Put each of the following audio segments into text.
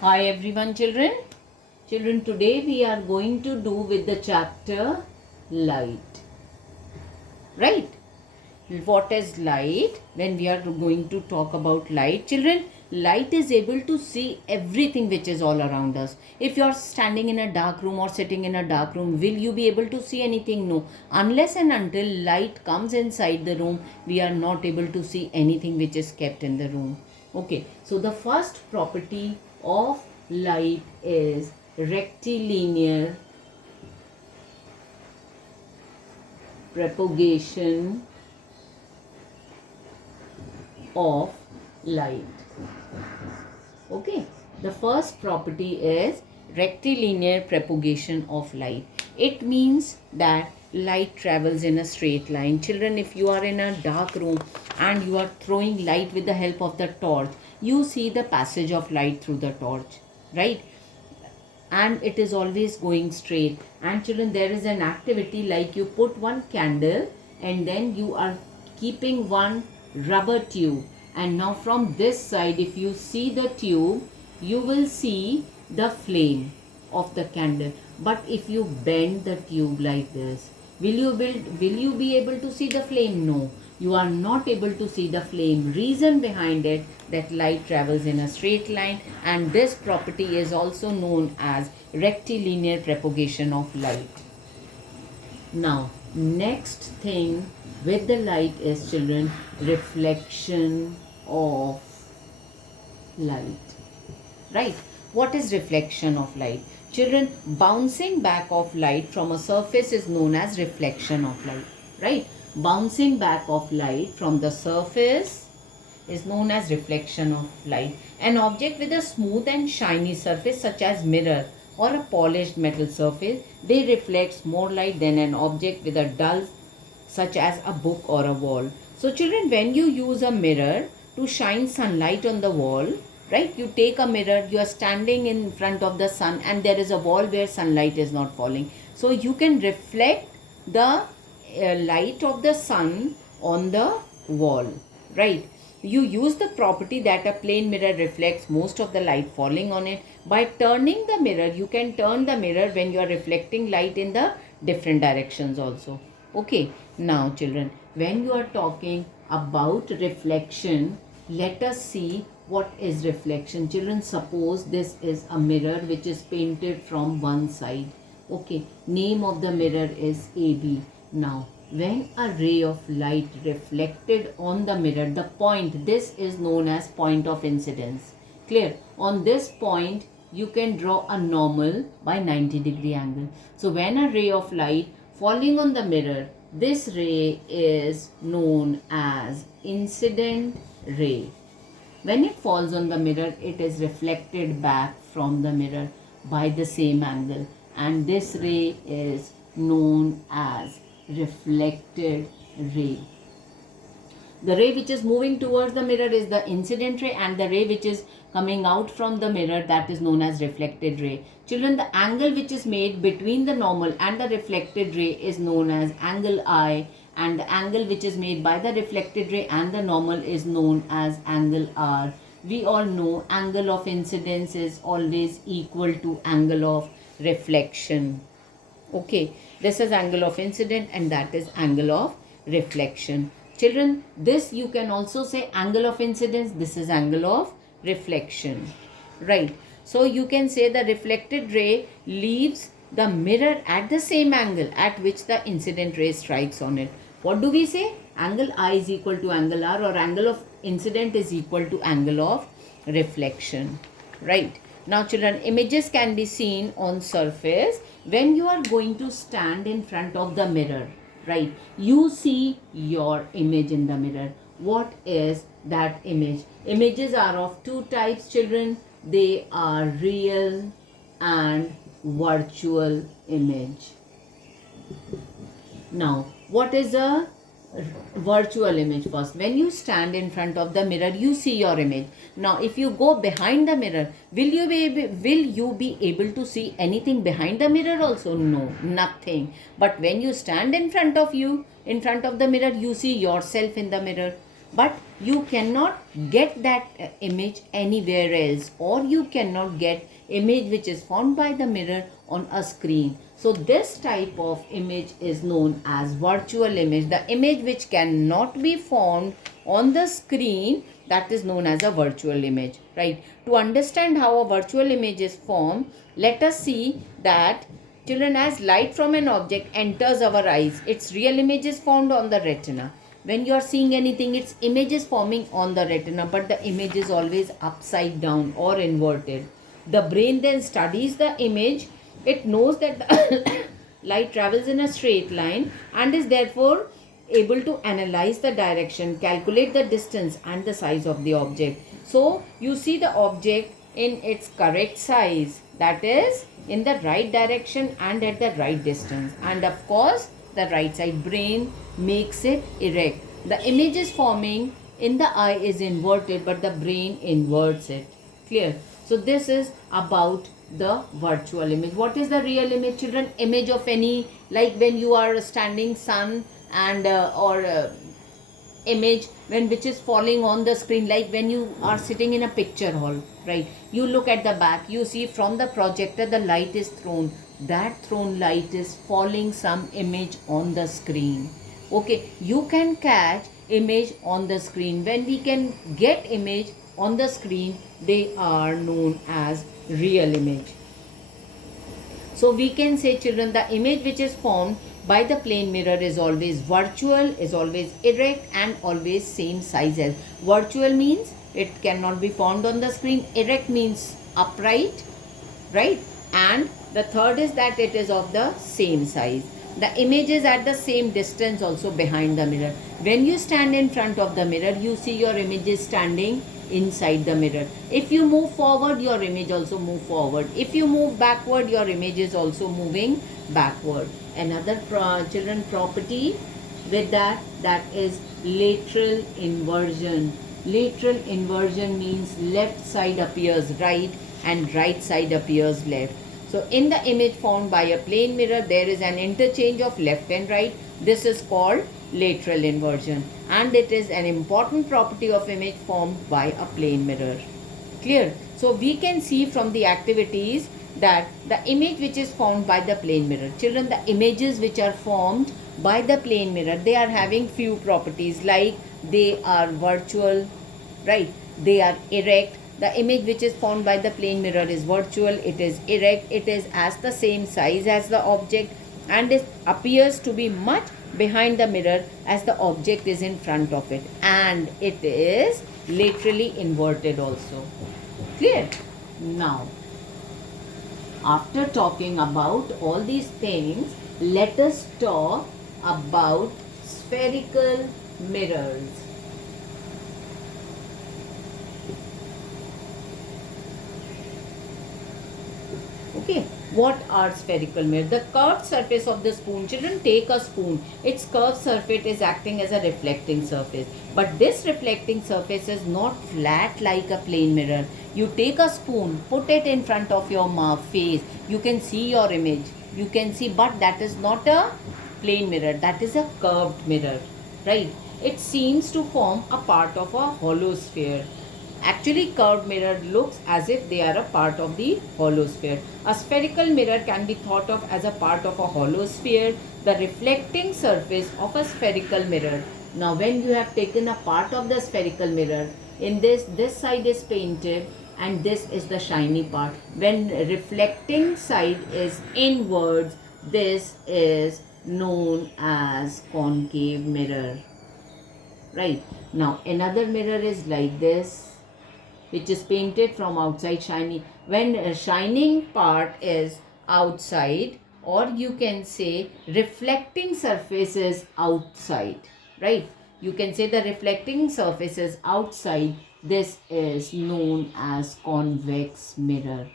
Hi everyone children. Children, today we are going to do with the chapter light. Right? What is light? When we are going to talk about light, children, light is able to see everything which is all around us. If you are standing in a dark room or sitting in a dark room, will you be able to see anything? No. Unless and until light comes inside the room, we are not able to see anything which is kept in the room. Okay, so the first property of light is rectilinear propagation of light. Okay, the first property is rectilinear propagation of light. It means that light travels in a straight line. Children, if you are in a dark room and you are throwing light with the help of the torch, you see the passage of light through the torch, right? And it is always going straight. And children, there is an activity like you put one candle and then you are keeping one rubber tube, and now from this side if you see the tube, you will see the flame of the candle. But if you bend the tube like this, will you be able to see the flame? No, you are not able to see the flame. Reason behind it, that light travels in a straight line, and this property is also known as rectilinear propagation of light. Now, next thing with the light is, children, reflection of light. Right? What is reflection of light? Children, bouncing back of light from a surface is known as reflection of light. Right? Bouncing back of light from the surface is known as reflection of light. An object with a smooth and shiny surface such as mirror or a polished metal surface, they reflects more light than an object with a dull such as a book or a wall. So children, when you use a mirror to shine sunlight on the wall, right, you take a mirror, you are standing in front of the sun and there is a wall where sunlight is not falling. So you can reflect the light of the sun on the wall, right? You use the property that a plane mirror reflects most of the light falling on it. By turning the mirror, you can turn the mirror when you are reflecting light in the different directions also. Okay, now children, when you are talking about reflection, let us see what is reflection. Children, suppose this is a mirror which is painted from one side. Okay, name of the mirror is AB. Now, when a ray of light reflected on the mirror, the point, this is known as point of incidence. Clear? On this point, you can draw a normal by 90-degree angle. So when a ray of light falling on the mirror, this ray is known as incident ray. When it falls on the mirror, it is reflected back from the mirror by the same angle, and this ray is known as reflected ray. The ray which is moving towards the mirror is the incident ray, and the ray which is coming out from the mirror, that is known as reflected ray. Children, the angle which is made between the normal and the reflected ray is known as angle I, and the angle which is made by the reflected ray and the normal is known as angle R. We all know angle of incidence is always equal to angle of reflection. Okay, this is angle of incident and that is angle of reflection. Children, this you can also say angle of incidence, this is angle of reflection. Right. So you can say the reflected ray leaves the mirror at the same angle at which the incident ray strikes on it. What do we say? Angle I is equal to angle R, or angle of incident is equal to angle of reflection. Right. Now children, images can be seen on surface. When you are going to stand in front of the mirror, right, you see your image in the mirror. What is that image? Images are of two types, children. They are real and virtual image. Now, what is a virtual image? First, when you stand in front of the mirror, you see your image. Now if you go behind the mirror, will you be able to see anything behind the mirror also? No, nothing. But when you stand in front of the mirror, you see yourself in the mirror. but you cannot get that image anywhere else, or you cannot get image which is formed by the mirror on a screen. So this type of image is known as virtual image. The image which cannot be formed on the screen, that is known as a virtual image, right? To understand how a virtual image is formed, let us see that, children, as light from an object enters our eyes, its real image is formed on the retina. When you are seeing anything, its image is forming on the retina, but the image is always upside down or inverted. The brain then studies the image. It knows that the light travels in a straight line and is therefore able to analyze the direction, calculate the distance and the size of the object. So you see the object in its correct size, that is in the right direction and at the right distance, and of course the right side brain makes it erect. The image is forming in the eye is inverted, but the brain inverts it. Clear? So this is about the virtual image. What is the real image, children? Image of any, like when you are standing sun and image when which is falling on the screen, like when you are sitting in a picture hall, right? You look at the back, you see from the projector the light is thrown, that thrown light is falling some image on the screen. Okay, you can catch image on the screen. When we can get image on the screen, they are known as real image. So we can say, children, the image which is formed by the plane mirror is always virtual, is always erect and always same size as. Virtual means it cannot be formed on the screen. Erect means upright, right? And the third is that it is of the same size. The image is at the same distance also behind the mirror. When you stand in front of the mirror, you see your image is standing inside the mirror. If you move forward, your image also move forward. If you move backward, your image is also moving backward. Another children property with that is lateral inversion. Lateral inversion means left side appears right and right side appears left. So in the image formed by a plane mirror, there is an interchange of left and right. This is called lateral inversion, and it is an important property of image formed by a plane mirror. Clear? So we can see from the activities that the image which is formed by the plane mirror, children, the images which are formed by the plane mirror, they are having few properties, like they are virtual, right? They are erect. The image which is formed by the plane mirror is virtual, it is erect, it is as the same size as the object, and it appears to be much behind the mirror as the object is in front of it, and it is laterally inverted also. Clear? Now, after talking about all these things, let us talk about spherical mirrors. Okay, what are spherical mirrors? The curved surface of the spoon. Children, take a spoon. Its curved surface is acting as a reflecting surface. But this reflecting surface is not flat like a plane mirror. You take a spoon, put it in front of your face. You can see your image. You can see, but that is not a plane mirror. That is a curved mirror, right? It seems to form a part of a hollow sphere. Actually, curved mirror looks as if they are a part of the hollow sphere. A spherical mirror can be thought of as a part of a hollow sphere, the reflecting surface of a spherical mirror. Now, when you have taken a part of the spherical mirror, in this side is painted and this is the shiny part. When reflecting side is inwards, this is known as concave mirror. Right. Now, another mirror is like this, which is painted from outside shiny. When a shining part is outside, or you can say reflecting surface is outside, right? You can say the reflecting surface is outside. This is known as convex mirror.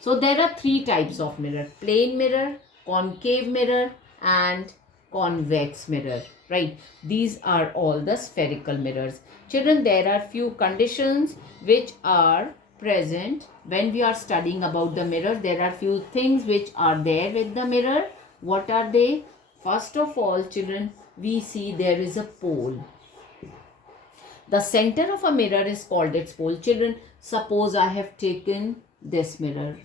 So there are three types of mirror: plane mirror, concave mirror and convex mirror, right? These are all the spherical mirrors. Children, there are few conditions which are present when we are studying about the mirror. There are few things which are there with the mirror. What are they? First of all, children, we see there is a pole. The center of a mirror is called its pole. Children, suppose I have taken this mirror,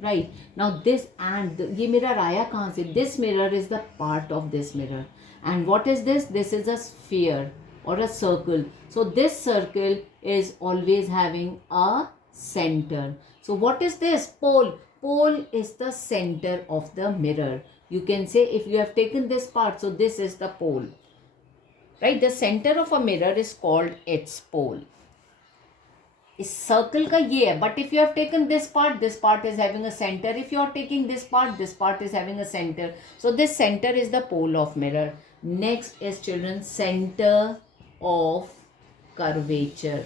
right? Now this and ये mirror आया कहाँ से? This mirror is the part of this mirror. And what is this? This is a sphere or a circle. So this circle is always having a center. So what is this? Pole. Pole is the center of the mirror. You can say if you have taken this part, so this is the pole. Right? The center of a mirror is called its pole. इस circle का ये है, but if you have taken this part is having a centre. If you are taking this part is having a centre. So this centre is the pole of mirror. Next is children centre of curvature.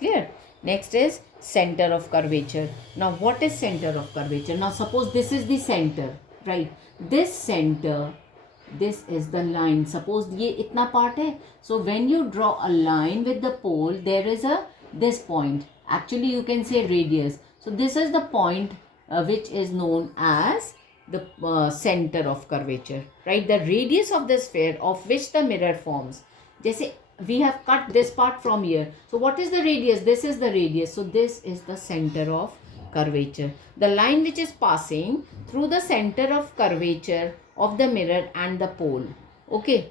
Clear? Next is center of curvature. Now what is center of curvature? Now suppose this is the center, right? This center, this is the line. Suppose ये इतना part है. So when you draw a line with the pole, there is a this point. Actually you can say radius. So this is the point which is known as the center of curvature, right? The radius of the sphere of which the mirror forms. जैसे we have cut this part from here. So what is the radius? This is the radius. So this is the center of curvature. The line which is passing through the center of curvature of the mirror and the pole. Okay.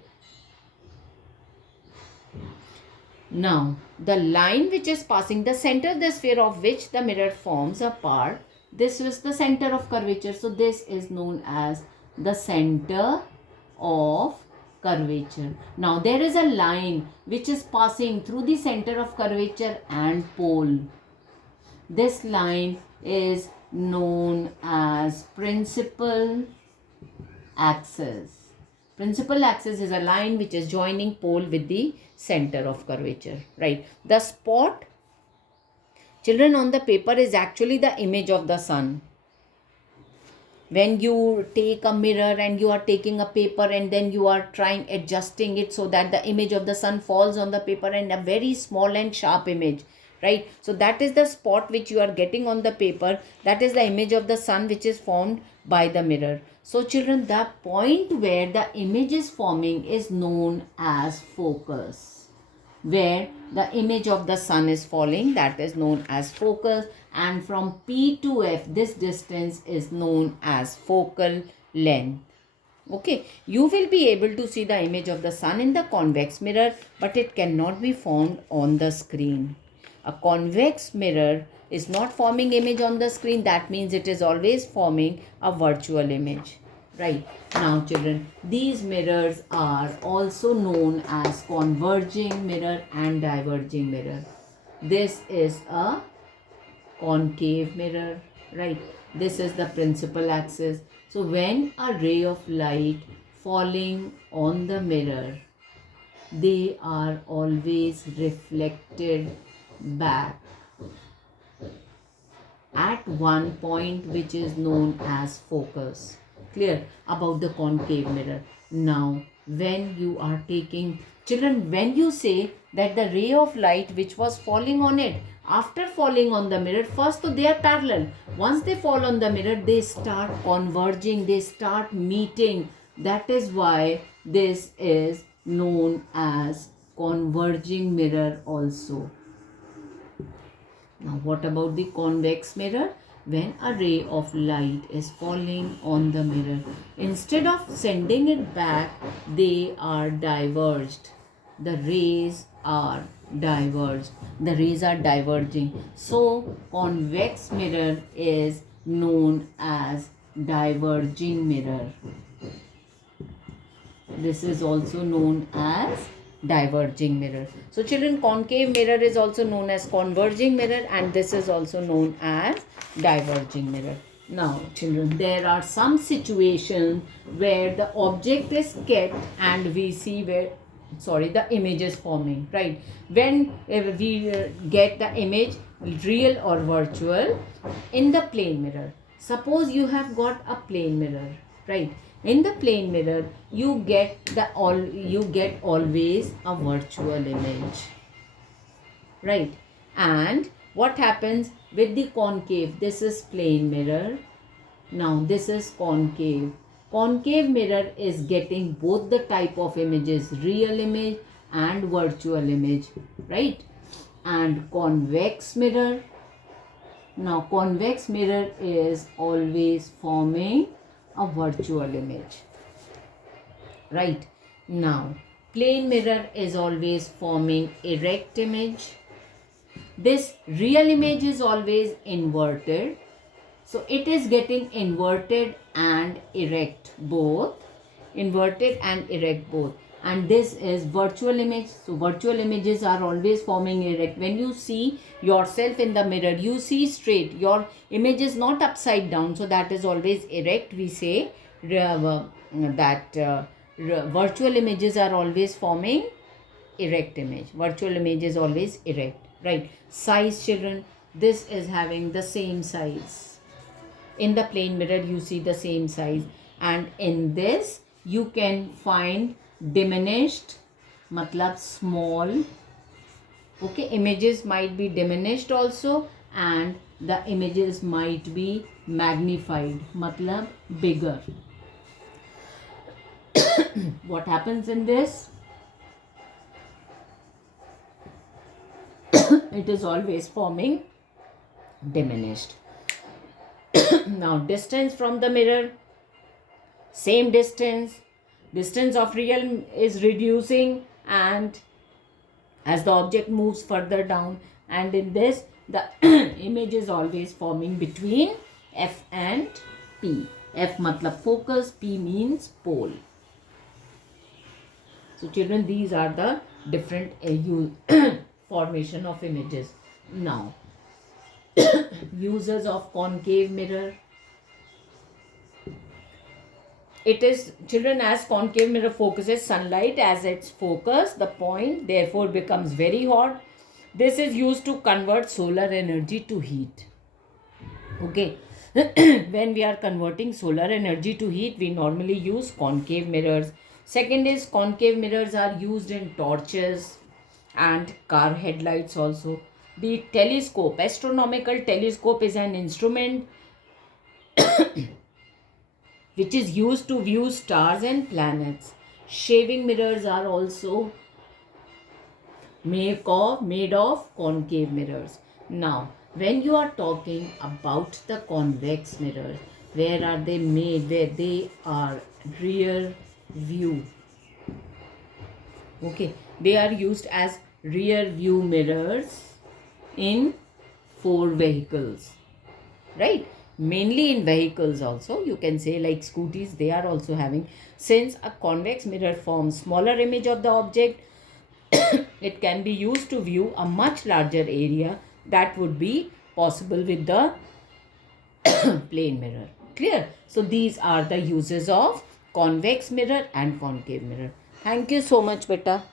Now the line which is passing the center of the sphere of which the mirror forms a part. This is the center of curvature. So this is known as the center of curvature. Now there is a line which is passing through the center of curvature and pole. This line is known as principal axis. Principal axis is a line which is joining pole with the center of curvature, right? The spot, children, on the paper is actually the image of the sun. When you take a mirror and you are taking a paper and then you are trying adjusting it so that the image of the sun falls on the paper, and a very small and sharp image, right? So that is the spot which you are getting on the paper. That is the image of the sun which is formed by the mirror. So children, the point where the image is forming is known as focus. Where the image of the sun is falling, that is known as focus. And from P to F, this distance is known as focal length. Okay, you will be able to see the image of the sun in the convex mirror, but it cannot be formed on the screen. A convex mirror is not forming image on the screen. That means it is always forming a virtual image. Right. Now children, these mirrors are also known as converging mirror and diverging mirror. This is a concave mirror, right? This is the principal axis. So when a ray of light falling on the mirror, they are always reflected back at one point which is known as focus. Clear about the concave mirror. Now when you are taking, children, when you say that the ray of light which was falling on it, after falling on the mirror, first so they are parallel. Once they fall on the mirror, they start converging, they start meeting. That is why this is known as converging mirror also. Now what about the convex mirror? When a ray of light is falling on the mirror, instead of sending it back, they are diverged. The rays are diverged. The rays are diverging. So convex mirror is known as diverging mirror. This is also known as diverging mirror. So children, concave mirror is also known as converging mirror, and this is also known as diverging mirror. Now children, there are some situations where the object is kept and we see where the image is forming, right? When we get the image real or virtual in the plane mirror. Suppose you have got a plane mirror, right? In the plane mirror, you get always a virtual image, right? And what happens with the concave? This is plane mirror. Now this is concave. Concave mirror is getting both the type of images, real image and virtual image, right? And convex mirror, now convex mirror is always forming a virtual image, right? Now plane mirror is always forming erect image. This real image is always inverted, so it is getting inverted and erect both, inverted and erect both. And this is virtual image. So virtual images are always forming erect. When you see yourself in the mirror, you see straight, your image is not upside down, so that is always erect. We say that virtual images are always forming erect image. Virtual image is always erect, right? Size, children, this is having the same size. In the plane mirror you see the same size, and in this you can find diminished, matlab small, okay, images might be diminished also, and the images might be magnified, matlab bigger. What happens in this? It is always forming diminished. Now distance from the mirror, same distance of real is reducing, and as the object moves further down, and in this the image is always forming between F and P. F matlab focus, P means pole. So children, these are the different formation of images. Now uses of concave mirror. It is, children, as concave mirror focuses sunlight as its focus, the point therefore becomes very hot. This is used to convert solar energy to heat. Okay. When we are converting solar energy to heat, we normally use concave mirrors. Second is, concave mirrors are used in torches and car headlights also. The telescope, astronomical telescope, is an instrument which is used to view stars and planets. Shaving mirrors are also made of concave mirrors. Now, when you are talking about the convex mirrors, where are they made? Where they are rear view. Okay, they are used as rear view mirrors in 4 vehicles, right? Mainly in vehicles also, you can say, like scooties, they are also having. Since a convex mirror forms smaller image of the object, it can be used to view a much larger area that would be possible with the plane mirror. Clear? So these are the uses of convex mirror and concave mirror. Thank you so much, beta.